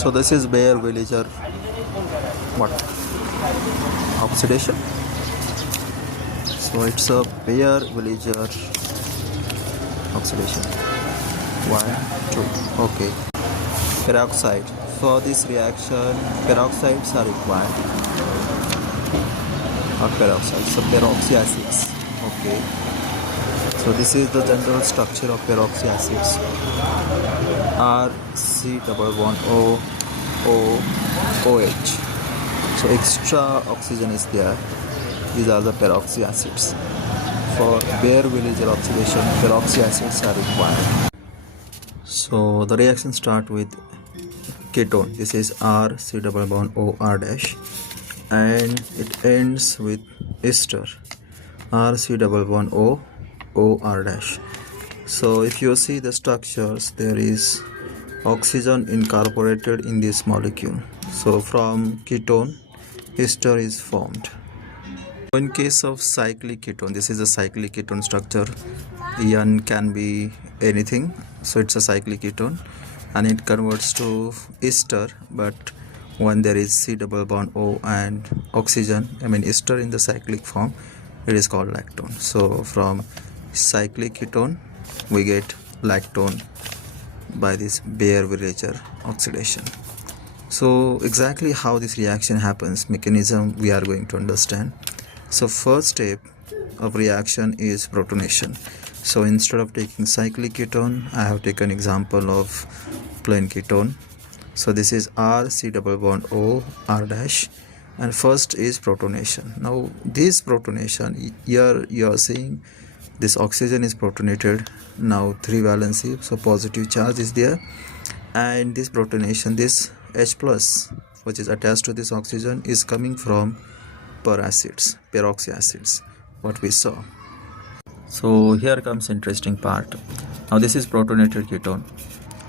So this is Bayer Villiger what oxidation. So it's a Bayer Villiger oxidation. 1, 2. Okay. Peroxide. For this reaction, peroxides are required. Not peroxide, so peroxyacids. Okay. So this is the general structure of peroxyacids. RC11OOOH. So extra oxygen is there. These are the peroxyacids. For Bayer-Villiger oxidation, peroxyacids are required. So the reaction starts with ketone. This is RC=OR dash, and it ends with ester, RC=OOR dash. So if you see the structures, there is oxygen incorporated in this molecule. So from ketone, ester is formed. In case of cyclic ketone, this is a cyclic ketone structure. En can be anything, so it's a cyclic ketone, and it converts to ester. But when there is C=O and oxygen, ester in the cyclic form, it is called lactone. So from cyclic ketone we get lactone by this Bayer-Villiger oxidation. So exactly how this reaction happens, mechanism we are going to understand. So first step of reaction is protonation. So instead of taking cyclic ketone, I have taken example of plain ketone. So this is RC=OR dash, and first is protonation. Now this protonation, here you are seeing this oxygen is protonated. Now 3 valency, so positive charge is there, and this protonation, this H plus which is attached to this oxygen, is coming from peroxyacids, what we saw. So here comes interesting part. Now this is protonated ketone.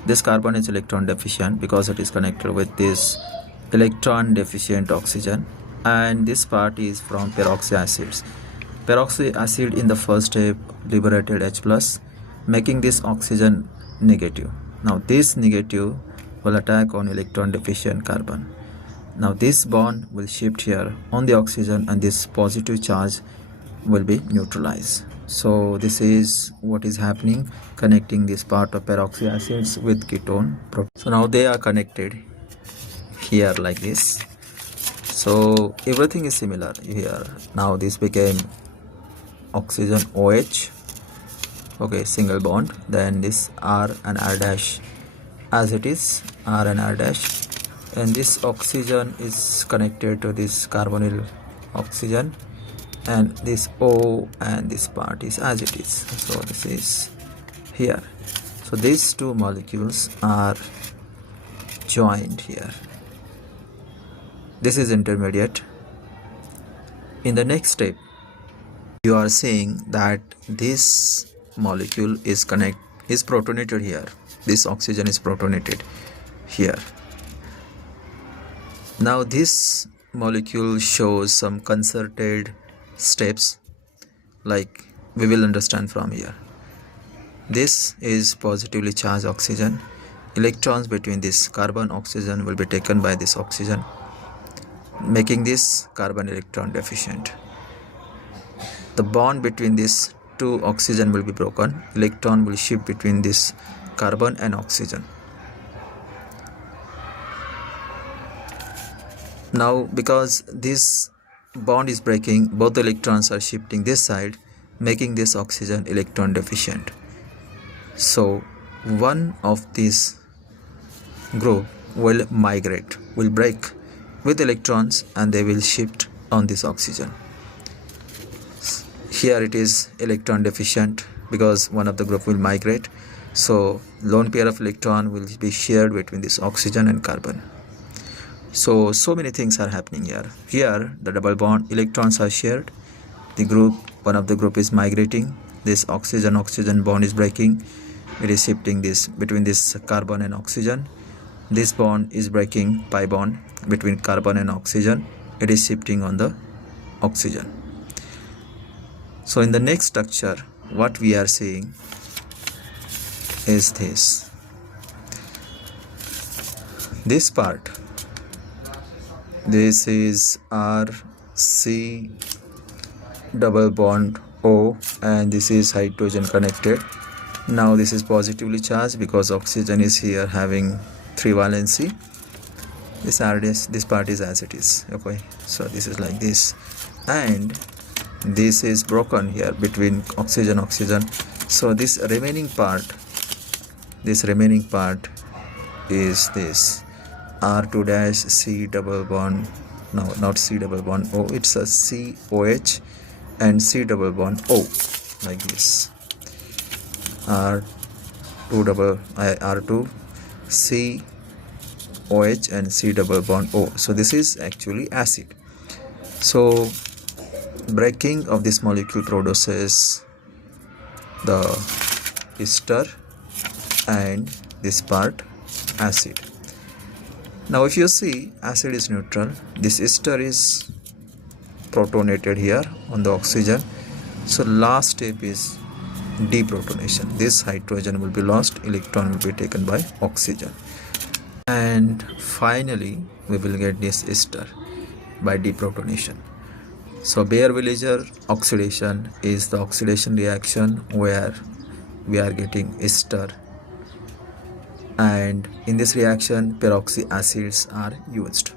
This carbon is electron deficient because it is connected with this electron deficient oxygen, and this part is from peroxyacids. Peroxyacid in the first step liberated H plus, making this oxygen negative. Now this negative will attack on electron deficient carbon. Now this bond will shift here on the oxygen, and this positive charge will be neutralized. So this is what is happening, connecting this part of peroxyacids with ketone. So now they are connected here like this. So everything is similar here. Now this became oxygen OH, okay, single bond. Then this R and R dash as it is, R and R dash, and this oxygen is connected to this carbonyl oxygen, and this O and this part is as it is. So this is here. So these two molecules are joined here. This is intermediate. In the next step, you are seeing that this molecule is protonated here. This oxygen is protonated here. Now this molecule shows some concerted steps, like we will understand from here. This is positively charged oxygen. Electrons between this carbon oxygen will be taken by this oxygen, making this carbon electron deficient. The bond between these two oxygen will be broken. Electron will shift between this carbon and oxygen. Now because this bond is breaking, both electrons are shifting this side, making this oxygen electron deficient. So one of these group will migrate, will break with electrons, and they will shift on this oxygen. Here it is electron deficient because one of the group will migrate. So lone pair of electron will be shared between this oxygen and carbon. So many things are happening here. Here the double bond electrons are shared. The group, one of the group is migrating. This oxygen bond is breaking. It is shifting this between this carbon and oxygen. This bond is breaking, pi bond between carbon and oxygen. It is shifting on the oxygen. So in the next structure, what we are seeing is this. This part, this is RC double bond O, and this is hydrogen connected. Now this is positively charged because oxygen is here having 3 valency. This part is as it is. Okay, so this is like this, and this is broken here between oxygen. So this remaining part is this R2 dash C double bond, no, not C double bond O, it's a COH and C double bond O, like this. R2 C OH and C double bond O. So this is actually acid. So breaking of this molecule produces the ester and this part acid. Now if you see, acid is neutral, this ester is protonated here on the oxygen. So last step is deprotonation. This hydrogen will be lost, electron will be taken by oxygen, and finally we will get this ester by deprotonation. So Villiger oxidation is the oxidation reaction where we are getting ester, and in this reaction peroxy acids are used.